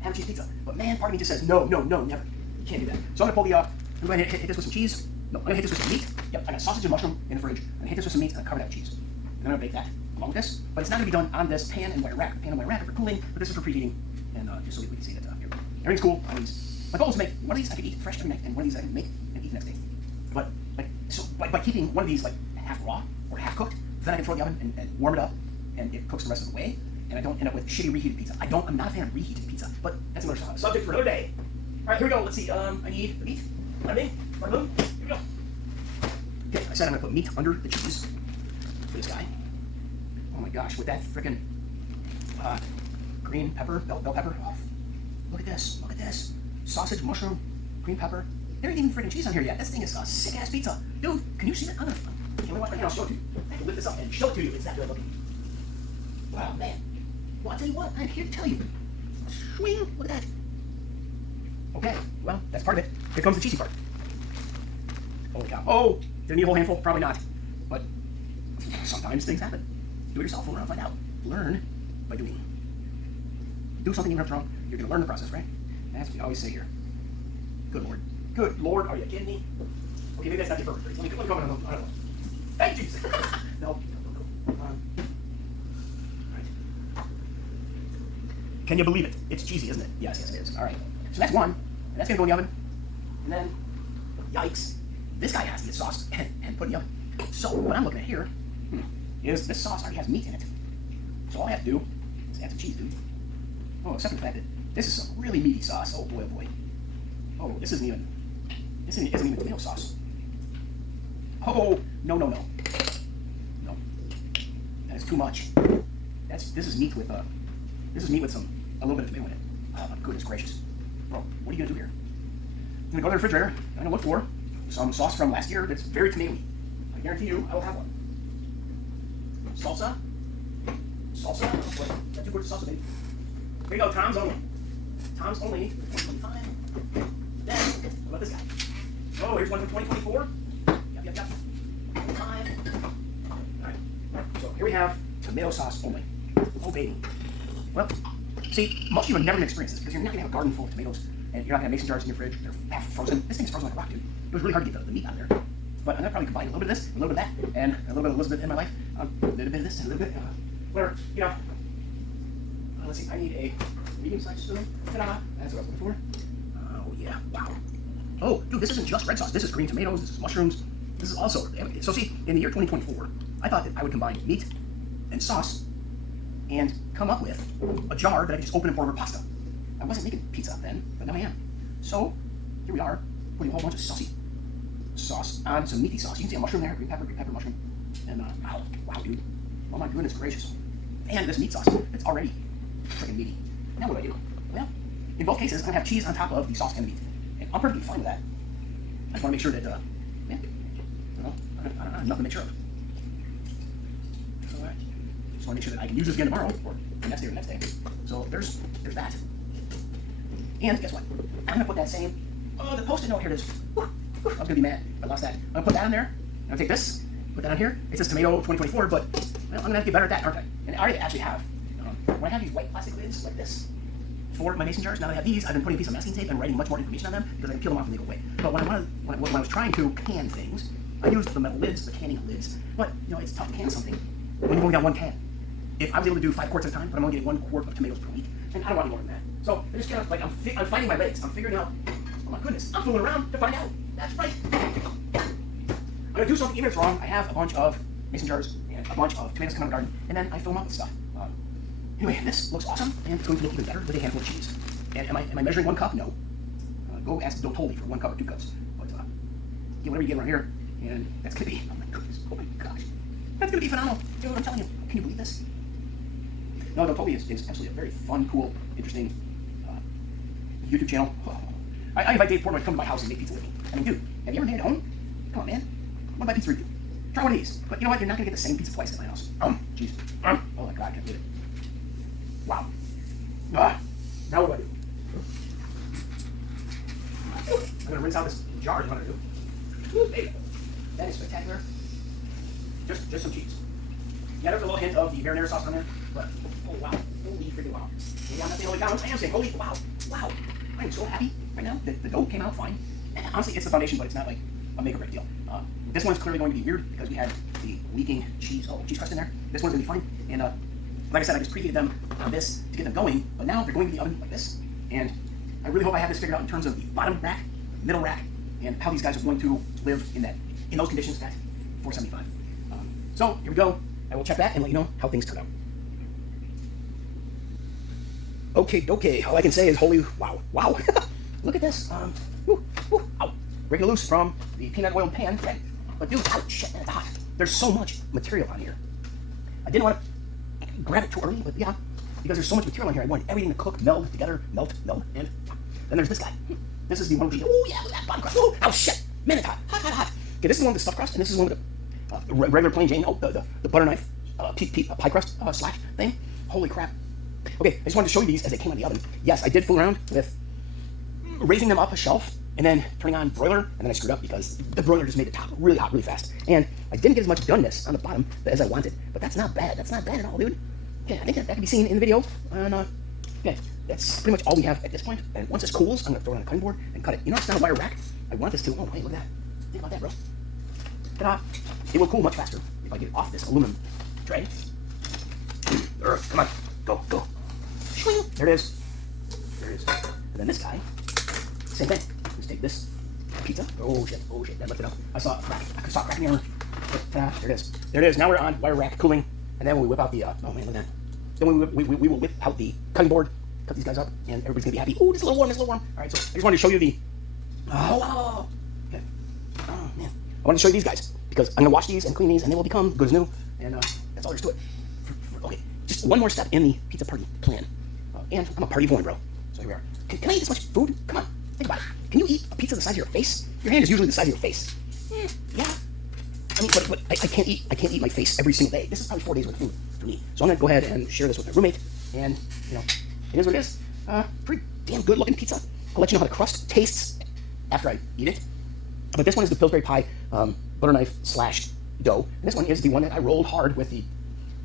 have a cheese pizza. But man, part of me just says, no, never. You can't do that. So I'm gonna pull the, I'm gonna hit this with some cheese. No, I'm gonna hit this with some meat. Yep, I got sausage and mushroom in the fridge. I'm gonna hit this with some meat and cover that with cheese. And I'm gonna bake that along with this. But it's not gonna be done on this pan and wire rack. Pan and wire rack are for cooling, but this is for preheating. And just so we can see that here. Everything's cool. My goal is to make one of these I could eat fresh every night, and one of these I can make and eat the next day. But by keeping one of these like half raw or half cooked, then I can throw it in the oven and warm it up, and it cooks the rest of the way, and I don't end up with shitty reheated pizza. I'm not a fan of reheated pizza, but that's another subject for another day. All right, here we go. Let's see. I need the meat. Bada bing, bada boom. Here we go. Okay, I said said I'm gonna put meat under the cheese for this guy. Oh my gosh, with that frickin' green pepper, bell pepper. Oh, look at this, look at this. Sausage, mushroom, green pepper. There ain't even freaking cheese on here yet. This thing is a sick ass pizza. Dude, can you see that? Can we watch right now? I'll show it to you. I have to lift this up and show it to you. It's that good looking. Wow, man. Well, I'll tell you what, I'm here to tell you. Swing, look at that. Okay, well, that's part of it. Here comes the cheesy part. Holy cow. Oh, did I need a whole handful? Probably not. But sometimes things happen. Do it yourself, fool around, find out. Learn by doing. Do something even if it's wrong, you're going to learn the process, right? That's what we always say here. Good Lord. Good Lord, are you kidding me? Okay, maybe that's not your perfect phrase. Let me come on. I don't know. Thank you. No. Alright. Can you believe it? It's cheesy, isn't it? Yes, it is. Alright. So that's one. And that's going to go in the oven. And then, yikes. This guy has to get sauced and put in the oven. So what I'm looking at here is this sauce already has meat in it. So all I have to do is add some cheese, dude. Oh, except for the fact that this is some really meaty sauce. Oh boy, oh boy. Oh, this isn't even tomato sauce. Oh, no. No. That is too much. This is meat with a little bit of tomato in it. Oh my goodness gracious. Bro, what are you gonna do here? I'm gonna go to the refrigerator and I'm gonna look for some sauce from last year that's very tomatoey. I guarantee you I will have one. Salsa? Salsa? What? That's 2 quarts of salsa, baby. Here you go, Tom's only. Tom's only 2025. Then, how about this guy? Oh, here's one from 2024. Yep. 25. Alright. So here we have tomato sauce only. Oh, baby. Well, see, most of you have never experienced this because you're not going to have a garden full of tomatoes and you're not going to have mason jars in your fridge. They're half frozen. This thing's frozen like a rock, dude. It was really hard to get the meat out of there. But I'm going to probably combine a little bit of this, a little bit of that, and a little bit of Elizabeth in my life. A little bit of this and a little bit, whatever, you know. Let's see, I need a medium-sized spoon. Ta-da! That's what I was looking for. Oh, yeah. Wow. Oh, dude, this isn't just red sauce. This is green tomatoes. This is mushrooms. This is also... So, see, in the year 2024, I thought that I would combine meat and sauce and come up with a jar that I could just open and pour over pasta. I wasn't making pizza then, but now I am. So, here we are, putting a whole bunch of saucy sauce on some meaty sauce. You can see a mushroom there, green pepper, mushroom. And, wow, dude. Oh, my goodness gracious. And this meat sauce, it's already freaking meaty. Now what do? Well, in both cases, I'm going to have cheese on top of the sauce and the meat. And I'm perfectly fine with that. I just want to make sure that, I don't have nothing to make sure of. So, I just want to make sure that I can use this again tomorrow, or the next day or the next day. So there's that. And guess what? I'm going to put that same, the Post-it note, here it is. I was going to be mad if I lost that. I'm going to put that on there. I'm going to take this, put that on here. It says tomato 2024, but well, I'm going to have to get better at that, aren't I? And I already actually have. When I have these white plastic lids like this for my mason jars, now that I have these, I've been putting a piece of masking tape and writing much more information on them because I can peel them off and they go away. But when I was trying to can things, I used the metal lids, the canning lids. But, it's tough to can something when you've only got one can. If I was able to do 5 quarts at a time, but I'm only getting 1 quart of tomatoes per week, and I don't want any more than that. So I just kind of like, I'm finding my legs. I'm figuring out, oh my goodness, I'm fooling around to find out. That's right. I'm going to do something even if it's wrong. I have a bunch of mason jars and a bunch of tomatoes coming out of the garden, and then I fill them up with stuff. Anyway, this looks awesome, and it's going to look even better with a handful of cheese. And am I measuring 1 cup? No. Go ask Bill Toley for 1 cup or 2 cups. But get whatever you get around here, and that's going to be, oh my goodness, oh my gosh. That's going to be phenomenal. You know what I'm telling you? Can you believe this? No, Bill Toley is absolutely a very fun, cool, interesting YouTube channel. Oh. I invite Dave Portnoy to come to my house and make pizza with me. I mean, dude, have you ever made it at home? Come on, man. What about pizza review? Try one of these. But you know what? You're not going to get the same pizza twice at my house. Jeez. Oh my God, I can't believe it. Wow. Now what do I do? I'm going to rinse out this jar is what I'm going to do. Ooh, baby. That is spectacular. Just some cheese. Yeah, there's a little hint of the marinara sauce on there, but oh wow. Holy freaking wow. Maybe I'm not saying holy cow, I am saying holy wow. Wow. I am so happy right now that the dough came out fine. And honestly, it's the foundation, but it's not like a make or break deal. This one's clearly going to be weird because we had the leaking cheese crust in there. This one's going to be fine. And like I said, I just preheated them on this to get them going, but now they're going to the oven like this. And I really hope I have this figured out in terms of the bottom rack, middle rack, and how these guys are going to live in those conditions at 475. So here we go. I will check that and let you know how things turn out. Okay. All I can say is holy wow. Look at this. Breaking loose from the peanut oil pan. But dude, oh shit, man, it's hot. There's so much material on here. I didn't want to grab it too early, but yeah, because there's so much material on here, I wanted everything to cook, meld together, melt, and then there's this guy. This is the one with the, oh yeah, look at that bottom crust. Oh shit, man, it's hot, hot, hot, hot. Okay, this is one with the stuffed crust, and this is one with the regular plain Jane, the butter knife, pie crust slash thing. Holy crap. Okay, I just wanted to show you these as they came out of the oven. Yes, I did fool around with raising them up a shelf and then turning on broiler, and then I screwed up because the broiler just made the top really hot really fast. And I didn't get as much doneness on the bottom as I wanted, but that's not bad. That's not bad at all, dude. Okay, I think that can be seen in the video. And okay, that's pretty much all we have at this point. And once this cools, I'm gonna throw it on a cutting board and cut it. You know, it's not a wire rack. I want this to, oh, hey, look at that. Think about that, bro. Ta-da. It will cool much faster if I get it off this aluminum tray. Come on, go. There it is. And then this guy, same thing. Let's take this pizza. Oh shit, that lifted up. I saw a crack. I saw a crack in the armor. There it is. Now we're on wire rack cooling, and then when we whip out the, oh man, look at that. Then we will whip out the cutting board, cut these guys up, and everybody's gonna be happy. Oh, this is a little warm, All right, so I just wanted to show you the, okay. Oh man, I wanted to show you these guys because I'm gonna wash these and clean these, and they will become good as new, and that's all there's to it. Okay, just one more step in the pizza party plan, and I'm a party boy, bro. So here we are. Can I eat this much food? Come on, think about it. Can you eat a pizza the size of your face? Your hand is usually the size of your face. Yeah. I mean, but I can't eat my face every single day. This is probably 4 days worth of food for me. So I'm gonna go ahead and share this with my roommate, and you know, it is what it is. Pretty damn good looking pizza. I'll let you know how the crust tastes after I eat it. But this one is the Pillsbury Pie butter knife slash dough, and this one is the one that I rolled hard with the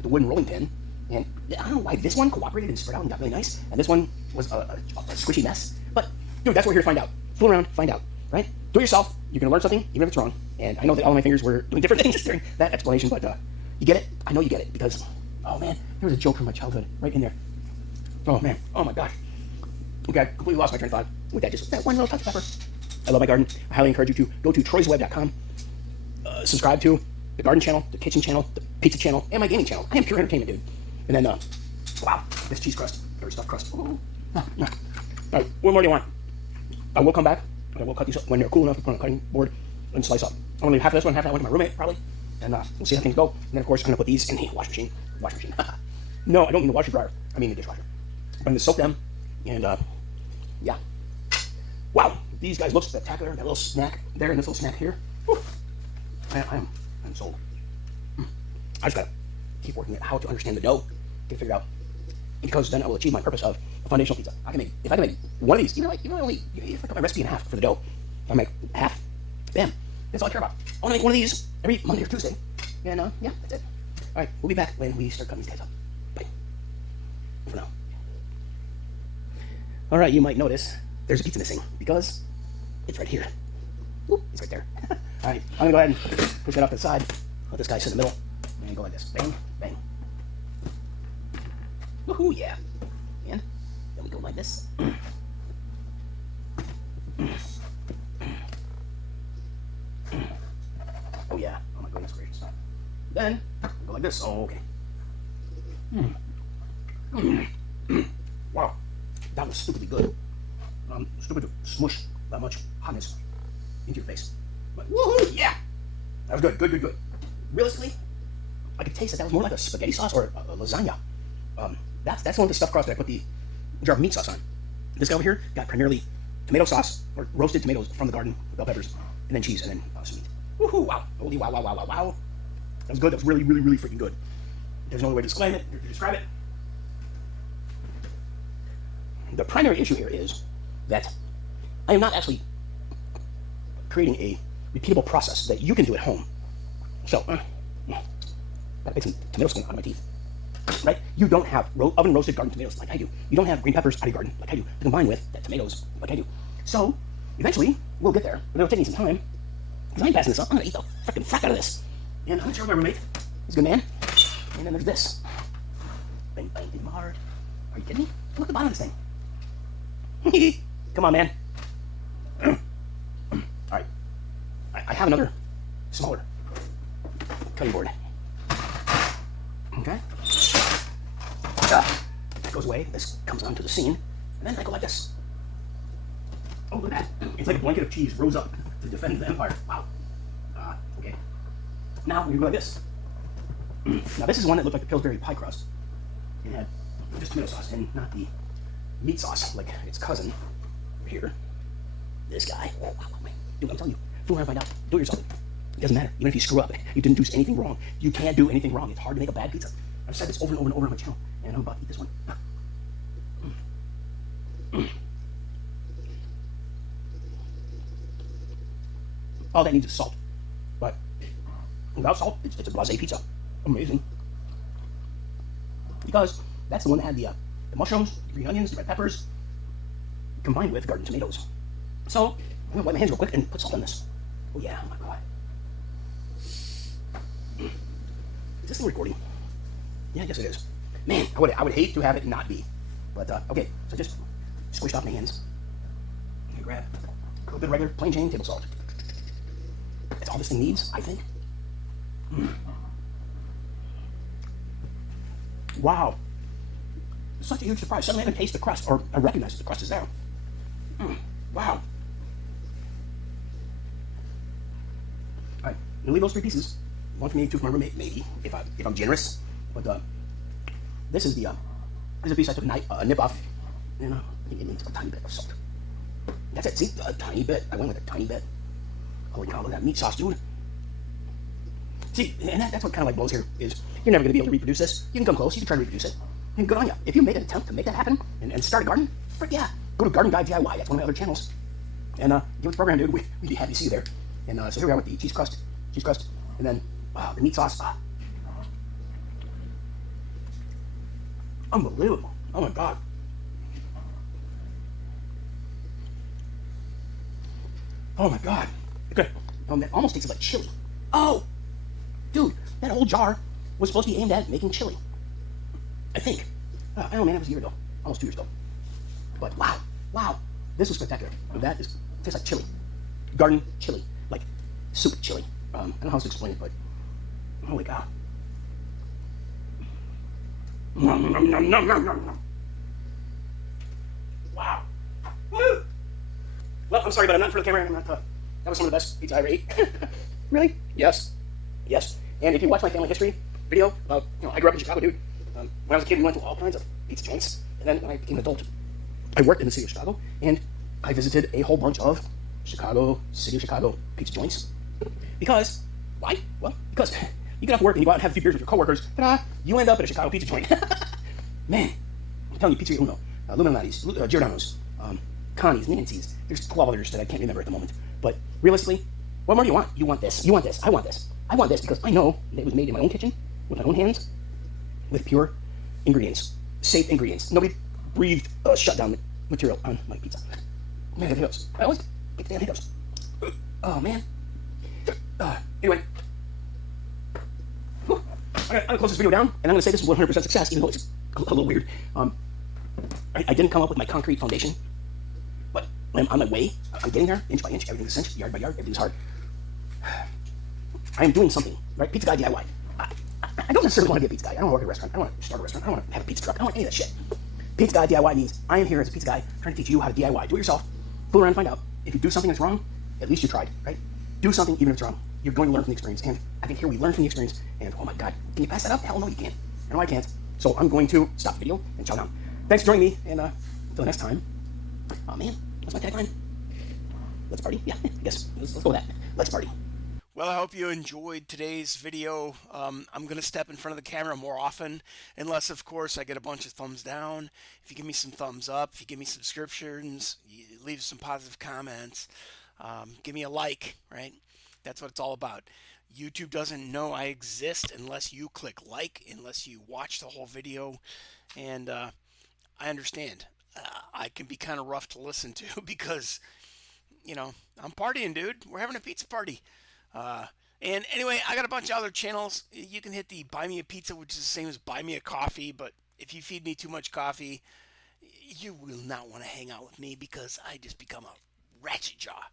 wooden rolling pin. And I don't know why this one cooperated and spread out and got really nice, and this one was a squishy mess. But dude, that's what we're here to find out. Fool around, find out, right? Do it yourself. You're gonna learn something, even if it's wrong. And I know that all my fingers were doing different things during that explanation, but you get it. I know you get it because, oh man, there was a joke from my childhood right in there. Oh man, oh my gosh. Okay, I completely lost my train of thought with that. Just that one little touch of pepper. I love my garden. I highly encourage you to go to troysweb.com, subscribe to the garden channel, the kitchen channel, the pizza channel, and my gaming channel. I am pure entertainment, dude. And then, wow, this cheese crust, or stuffed crust. Ooh. All right, what more do you want? I will come back, and I will cut these up when they're cool enough to put on a cutting board and slice up. I'm gonna leave half of this one, half of that one to my roommate, probably. And we'll see how things go. And then, of course, I'm gonna put these in the washing machine. No, I don't mean the washer dryer. I mean the dishwasher. I'm gonna soak them, and yeah. Wow, these guys look spectacular. That little snack there and this little snack here. Whew. I'm sold. I just gotta keep working at how to understand the dough, get it figured out, because then I will achieve my purpose of a foundational pizza. If I can make one of these, if I cut my recipe in half for the dough, if I make half, bam, that's all I care about. I want to make one of these every Monday or Tuesday, and yeah, that's it. All right, we'll be back when we start cutting these guys up. Bye. For now. All right, you might notice there's a pizza missing because it's right here. Whoop, it's right there. All right, I'm gonna go ahead and push that off to the side. Let this guy sit in the middle, and go like this. Bang, bang. Woohoo, yeah. And then we go like this. Oh yeah. Oh my goodness gracious. Then go like this. Oh, okay. Wow. That was stupidly good. Stupid to smush that much hotness into your face. But woohoo, yeah. That was good. Good. Realistically, I could taste that was more like a spaghetti sauce or a lasagna. That's one of the stuffed crust that I put the jar of meat sauce on. This guy over here got primarily tomato sauce or roasted tomatoes from the garden, bell peppers, and then cheese, and then some meat. Woohoo! Wow! Holy wow! That was good. That was really freaking good. There's no other way to describe it. The primary issue here is that I am not actually creating a repeatable process that you can do at home. So, gotta make some tomato skin out of my teeth. Right? You don't have oven roasted garden tomatoes like I do. You don't have green peppers out of your garden like I do to combine with that tomatoes like I do. So, eventually, we'll get there. But it'll take me some time. Because I ain't passing this up. I'm gonna eat the freaking fuck out of this. And I'm gonna share with my roommate. He's a good man. And then there's this. Bang, bang, bang, hard. Are you kidding me? Look at the bottom of this thing. Come on, man. Alright. I have another smaller cutting board. Okay? That goes away. This comes onto the scene. And then I go like this. Oh, look at that. It's like a blanket of cheese rose up to defend the empire. Wow. Okay. Now we're gonna go like this. Now this is one that looked like the Pillsbury pie crust. It had just tomato sauce and not the meat sauce like its cousin over here. This guy. Dude, I'm telling you, fool around, find out. Do it yourself. It doesn't matter. Even if you screw up, you didn't do anything wrong. You can't do anything wrong. It's hard to make a bad pizza. I've said this over and over and over on my channel, and I'm about to eat this one. All that needs is salt. But without salt, it's a blasé pizza. Amazing. Because that's the one that had the mushrooms, the green onions, the red peppers, combined with garden tomatoes. So, I'm gonna wipe my hands real quick and put salt on this. Oh yeah, oh my god. Is this thing recording? Yeah, I guess it is. Man, I would hate to have it not be. But, okay, so just squished off my hands. I'm gonna grab a little bit of regular plain Jane table salt. That's all this thing needs, I think. Wow. Such a huge surprise. Suddenly I can taste the crust, or I recognize that the crust is there. Wow. Alright, I'm gonna leave those 3 pieces. One for me, 2 for my roommate, maybe, if I'm generous. But this is a piece I took a nip off, and I think it needs a tiny bit of salt. That's it, see? A tiny bit. I went with a tiny bit. Holy cow, look at that meat sauce, dude. See, and that's what kind of like blows here, is you're never going to be able to reproduce this. You can come close, you can try to reproduce it, and good on you. If you made an attempt to make that happen and start a garden, frick yeah. Go to Garden Guy DIY, that's one of my other channels. And give it the program, dude. We'd be happy to see you there. And so here we are with the cheese crust, and then the meat sauce. Unbelievable. Oh my god. Oh my god. Okay. That almost tastes like chili. Oh! Dude, that whole jar was supposed to be aimed at making chili. I think. I don't know, man. It was a year ago. Almost 2 years ago. But wow. Wow. This was spectacular. That tastes like chili. Garden chili. Like soup chili. I don't know how else to explain it, but holy cow. Wow. Woo! Well, I'm sorry, but I'm not in front of the camera. I'm not. That was some of the best pizza I ever ate. Really? Yes. Yes. And if you watch my family history video about, I grew up in Chicago, dude. When I was a kid, we went to all kinds of pizza joints. And then when I became an adult, I worked in the city of Chicago, and I visited a whole bunch of city of Chicago pizza joints. Because, why? Well, because you get off work and you go out and have a few beers with your coworkers, but you end up at a Chicago pizza joint. Man, I'm telling you, Pizzeria Uno, Illuminati's, Giordano's, Connie's, Nancy's. There's 12 others that I can't remember at the moment. But realistically, what more do you want? You want this. You want this. I want this. I want this because I know that it was made in my own kitchen, with my own hands, with pure ingredients, safe ingredients. Nobody breathed shutdown material on my pizza. Man, I get hiccups. I always get the damn hiccups. Oh, man. Anyway. Whew. I'm gonna close this video down, and I'm gonna say this is 100% success, even though it's a little weird. I didn't come up with my concrete foundation, but I'm on my way. I'm getting there, inch by inch, everything's a cinch, yard by yard, everything's hard. I am doing something, right? Pizza Guy DIY. I don't necessarily want to be a pizza guy. I don't want to work at a restaurant. I don't want to start a restaurant. I don't want to have a pizza truck. I don't want any of that shit. Pizza Guy DIY means I am here as a pizza guy trying to teach you how to DIY. Do it yourself. Fool around and find out. If you do something that's wrong, at least you tried, right? Do something even if it's wrong. You're going to learn from the experience. And I think here we learn from the experience. And oh my God, can you pass that up? Hell no, you can't. I know I can't. So I'm going to stop the video and chow down. Thanks for joining me. And until next time. Oh man, what's my tagline? Let's party? Yeah, I guess. Let's go with that. Let's party. Well, I hope you enjoyed today's video. I'm going to step in front of the camera more often, unless, of course, I get a bunch of thumbs down. If you give me some thumbs up, if you give me subscriptions, you leave some positive comments, give me a like, right? That's what it's all about. YouTube doesn't know I exist unless you click like, unless you watch the whole video, and I understand. I can be kind of rough to listen to because, I'm partying, dude. We're having a pizza party. And anyway, I got a bunch of other channels. You can hit the Buy Me a Pizza, which is the same as Buy Me a Coffee, but if you feed me too much coffee, you will not want to hang out with me because I just become a ratchet jaw.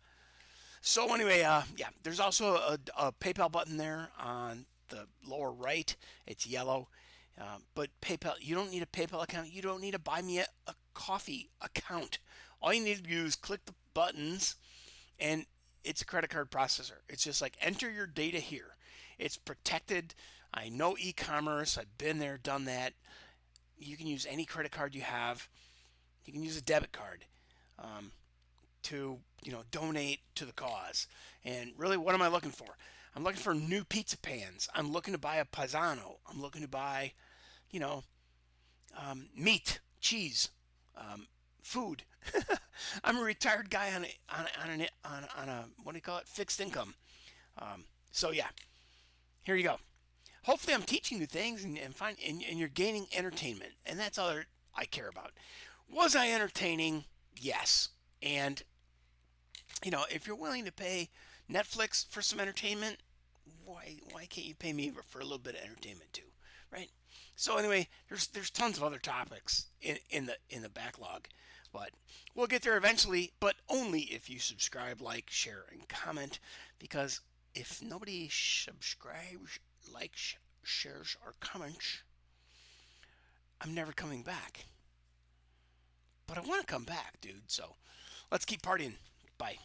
So anyway, yeah, there's also a PayPal button there on the lower right. It's yellow. But PayPal, you don't need a PayPal account. You don't need to Buy Me a Coffee account. All you need to do is click the buttons, and it's a credit card processor. It's just like enter your data here. It's protected. I know e-commerce. I've been there, done that. You can use any credit card you have. You can use a debit card to donate to the cause. And really, what am I looking for? I'm looking for new pizza pans. I'm looking to buy a Paisano. I'm looking to buy, you know, meat, cheese, food. I'm a retired guy on a what do you call it, fixed income. So yeah, here you go. Hopefully, I'm teaching you things and you're gaining entertainment, and that's all I care about. Was I entertaining? Yes. And if you're willing to pay Netflix for some entertainment, why can't you pay me for a little bit of entertainment too, right? So anyway, there's tons of other topics in the backlog, but we'll get there eventually. But only if you subscribe, like, share, and comment. Because if nobody subscribes, likes, shares, or comments, I'm never coming back. But I want to come back, dude. So let's keep partying. Bye.